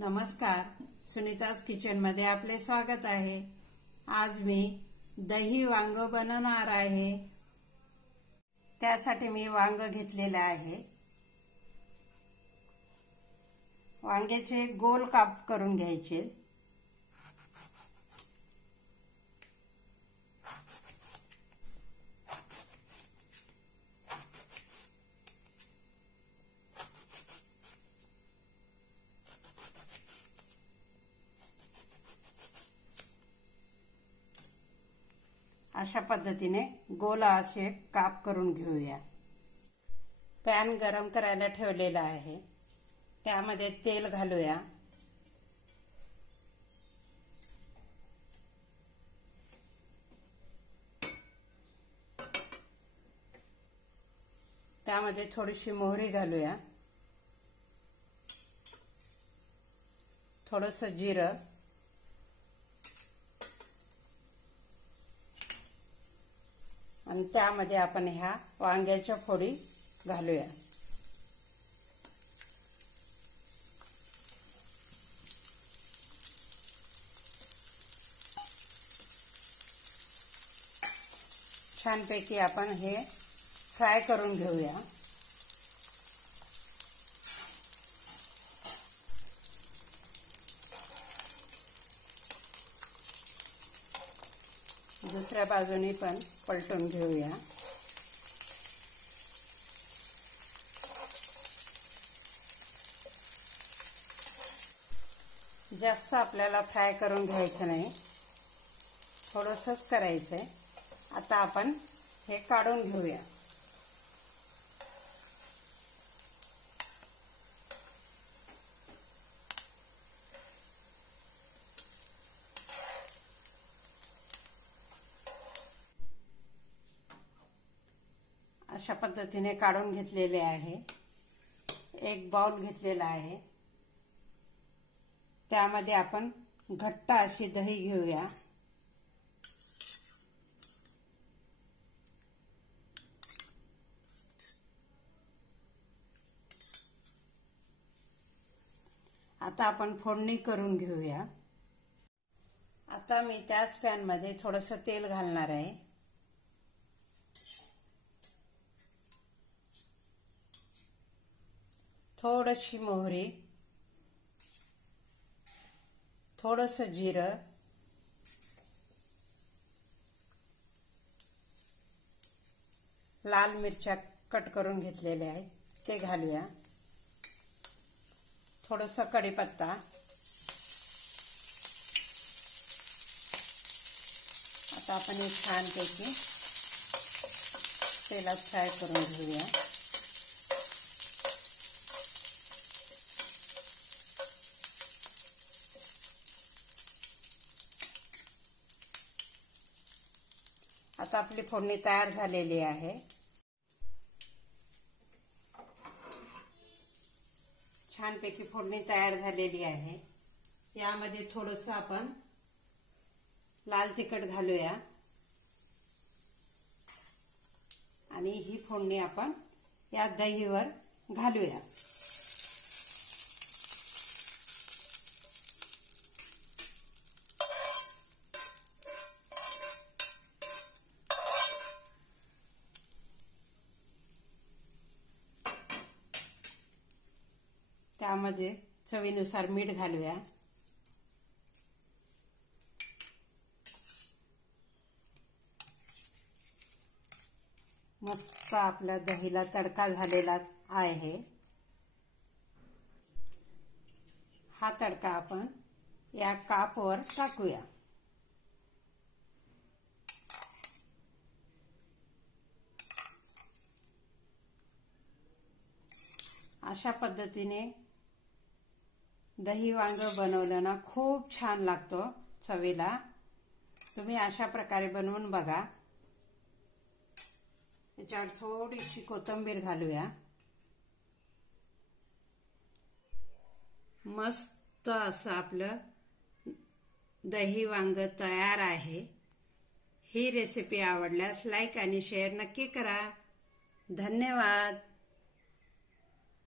नमस्कार, सुनीताज किचनमध्ये आपले स्वागत आहे। आज मी दही वांग बनवणार आहे। त्यासाठी मी वांग घेतलेले आहे। वांग्याचे गोल काप करून घ्यायचे। अशा पद्धतीने गोल असे काप करून घेऊया। पॅन गरम करायला ठेवलेला आहे। त्यामध्ये तेल घालूया। त्यामध्ये थोडीशी मोहरी घालूया, थोडंसं जिरं, आणि त्यामध्ये आपण ह्या वांग्याच्या फोडी घालूया। छानपैकी आपण हे फ्राय करून घेऊया। दुसऱ्या बाजूने पण पलटून घेऊया। जास्त आपल्याला फ्राय करून घ्यायचं नाही, थोडंसंच करायचंय। आता आपण हे काढून घेऊया। अशा पद्धतीने काढून घेतलेले आहे। एक बाउल घेतलेला आहे। त्यामध्ये आपण घट्ट अशी दही घेऊया। आता आपण फोडणी करून घेऊया। आता मी त्याच पॅन मध्ये थोडंसं तेल घालणार आहे। थोडीशी मोहरी, थोडंसं जिरं, लाल मिरच्या कट करून घेतलेले आहेत ते घालूया, थोडंसं कढीपत्ता, आता आपण हे छानपैकी तेलात फ्राय करून घेऊया। आता आपली फोडणी तयार झालेली आहे। छानपैकी फोडणी तयार झालेली आहे। यामध्ये थोडंसं आपण लाल तिखट घालूया आणि ही फोडणी आपण या दहीवर घालूया। त्यामध्ये चवीनुसार मीठ घालूया। मस्त आपल्या दहीला तडका झालेला आहे। हा तडका आपण या कापवर टाकूया। अशा पद्धतीने दही वांग बनवलं ना खूप छान लागतो चवीला। तुम्ही अशा प्रकारे बनवून बघा। याच्यावर थोडीशी कोथिंबीर घालूया। मस्त असं आपलं दही वांग तयार आहे। ही रेसिपी आवडल्यास लाईक आणि शेअर नक्की करा। धन्यवाद।